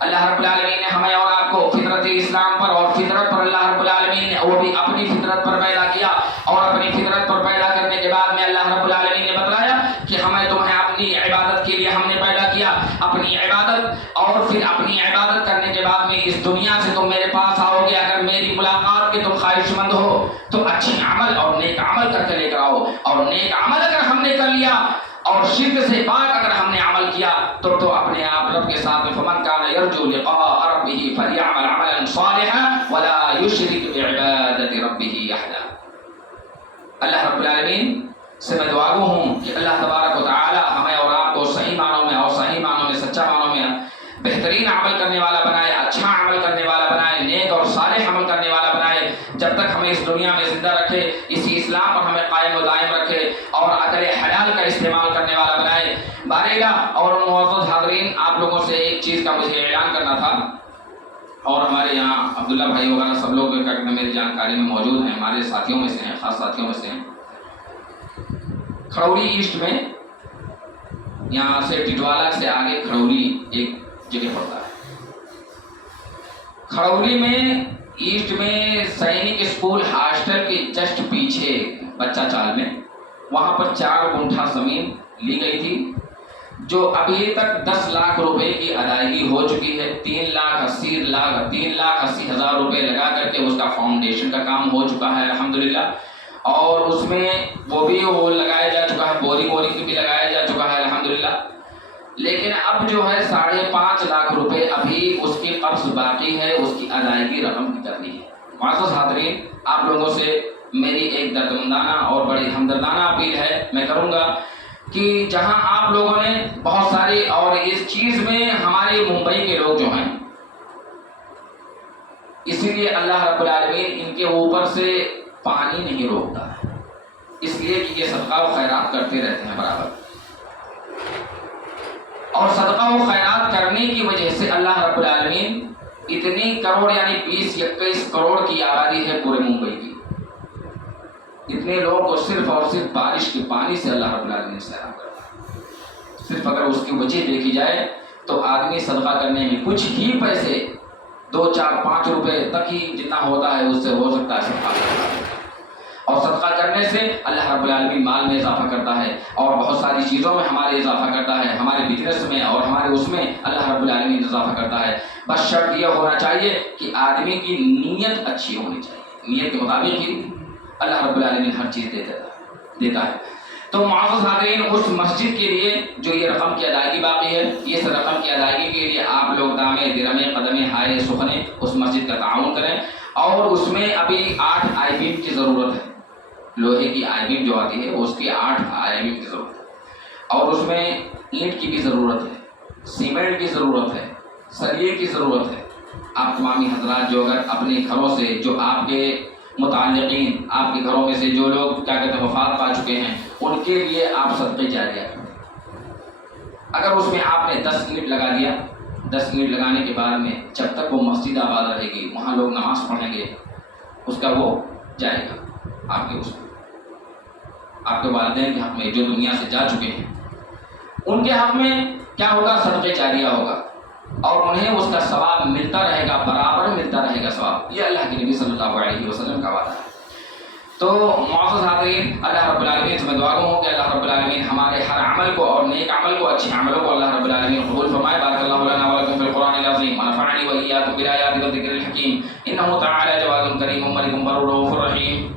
اللہ رب العالمین نے ہمیں اور آپ کو فطرت اسلام پر اور فطرت پر اللہ رب العالمین نے وہ بھی اپنی فطرت پر پیدا کیا، اور اپنی فطرت پر پیدا کرنے کے بعد میں اللہ رب العالمین نے بتلایا کہ ہمیں تمہیں اپنی عبادت کے لیے ہم نے پیدا کیا. اپنی عبادت، اور پھر اپنی عبادت کرنے کے بعد میں اس دنیا سے تم میرے پاس آؤ گے اگر میری ملاقات کے تم خواہش مند ہو تو اچھی عمل اور نیک عمل کر کے لے کر آؤ. اور نیک عمل اگر ہم نے کر لیا اور شرک سے پاک اگر ہم نے عمل کیا تو اپنے آپ رب کے ساتھ فمن کان یرجو لقاء ربه فلیعمل عملا صالحا ولا یشرک بعبادت ربه احدا. اللہ رب العالمین سے میں دعا گو ہوں کہ اللہ تبارک و تعالی ہمیں اور آپ کو صحیح معنوں میں اور صحیح معنوں میں سچا معنوں میں بہترین عمل کرنے والا بنائے، اچھا عمل کرنے والا بنائے، نیک اور صالح عمل کرنے والا بنائے. جب تک ہمیں اس دنیا میں زندہ رکھے، اسی اسلام پر ہمیں قائم و دائم رکھے اور عقل حلال کا استعمال کرنے والا بنائے. بارگاہ اور معزز حاضرین، آپ لوگوں سے ایک چیز کا مجھے اعلان کرنا تھا، اور ہمارے یہاں عبداللہ بھائی وغیرہ سب لوگ میری جانکاری میں موجود ہیں، ہمارے ساتھیوں میں سے ہیں، خاص ساتھیوں میں سے ہیں. کھڑولی ایسٹ میں یہاں سے ٹٹوالا سے آگے کھڑولی ایک جگہ پڑتا ہے. کھڑولی میں ایسٹ میں سینک اسکول ہاسٹل کے جسٹ پیچھے بچہ چال میں وہاں پر 4 گنٹھا زمین لی گئی تھی، جو ابھی تک 10 لاکھ روپے کی ادائیگی ہو چکی ہے. 3,80,000 روپے لگا کر کے اس کا فاؤنڈیشن کا کام ہو چکا ہے الحمدللہ، اور اس میں وہ لگایا جا چکا ہے، بورنگ بھی لگایا جا چکا ہے الحمدللہ. لیکن اب جو ہے 5.5 لاکھ روپے ابھی اس کی قبض باقی ہے، اس کی ادائیگی رقم کی کرنی ہے. معزز حاضرین، آپ لوگوں سے میری ایک دردمندانہ اور بڑی ہمدردانہ اپیل ہے میں کروں گا کہ جہاں آپ لوگوں نے بہت ساری، اور اس چیز میں ہمارے ممبئی کے لوگ جو ہیں، اسی لیے اللہ رب العالمین ان کے اوپر سے پانی نہیں روکتا ہے، اس لیے کہ یہ صدقہ و خیرات کرتے رہتے ہیں برابر، اور صدقہ و خیرات کرنے کی وجہ سے اللہ رب العالمین اتنی کروڑ یعنی 20-21 کروڑ کی آبادی ہے پورے ممبئی کی، اتنے لوگوں کو صرف اور صرف بارش کے پانی سے اللہ رب العالمین سیراب کرتا ہے. صرف اگر اس کی وجہ دیکھی جائے تو آدمی صدقہ کرنے میں کچھ ہی پیسے 2, 4, 5 روپے تک ہی جتنا ہوتا ہے اس سے ہو سکتا ہے صدقہ کرنا ہے. اور صدقہ کرنے سے اللہ رب العالمین مال میں اضافہ کرتا ہے، اور بہت ساری چیزوں میں ہمارے اضافہ کرتا ہے، ہمارے بزنس میں اور ہمارے اس میں اللہ رب العالمین اضافہ کرتا ہے. بس شرط یہ ہونا چاہیے کہ آدمی کی نیت اچھی ہونی چاہیے، نیت کے مطابق ہی اللہ رب العالمین ہر چیز دیتا ہے. تو معزز حاضرین، اس مسجد کے لیے جو یہ رقم کی ادائیگی باقی ہے، اس رقم کی ادائیگی کے لیے آپ لوگ دامے درمے قدمے ہائے سخنے اس مسجد کا تعاون کریں. اور اس میں ابھی 8 آئی بیم کی ضرورت ہے. لوہے کی آئی بیم جو آتی ہے اس کی 8 آئی بیم کی ضرورت ہے. اور اس میں اینٹ کی بھی ضرورت ہے، سیمنٹ کی ضرورت ہے، سریے کی ضرورت ہے. آپ تمامی حضرات جو اگر اپنے گھروں سے، جو آپ کے متعلقین، آپ کے گھروں میں سے جو لوگ کیا کہتے ہیں وفات پا چکے ہیں، ان کے لیے آپ صدقے جاریہ کریں. اگر اس میں آپ نے 10 اینٹ لگا دیا، 10 اینٹ لگانے کے بعد میں جب تک وہ مسجد آباد رہے گی، وہاں لوگ نماز پڑھیں گے، اس کا وہ جائے گا آپ کے اس میں. آپ کے والدین کے حق میں جو دنیا سے جا چکے ہیں، ان کے حق میں کیا ہوگا؟ صدقے جاریہ ہوگا، اور انہیں اس کا ثواب ملتا رہے گا، برابر ملتا رہے گا ثواب. یہ اللہ کے نبی صلی اللہ علیہ وسلم کا وعدہ ہے. تو معزز حاضرین، اللہ رب العالمین سے میں دعا ہوں کہ اللہ رب العالمین ہمارے ہر عمل کو اور نیک عمل کو، اچھے عملوں کو اللہ رب العالمین قبول فرمائے. بارک اللہ لنا ولکم فی القرآن العظیم ونفعنی وإیاکم بالآیات والذکر الحکیم. انہ تعالی جواد کریم ملک بر رؤوف رحیم.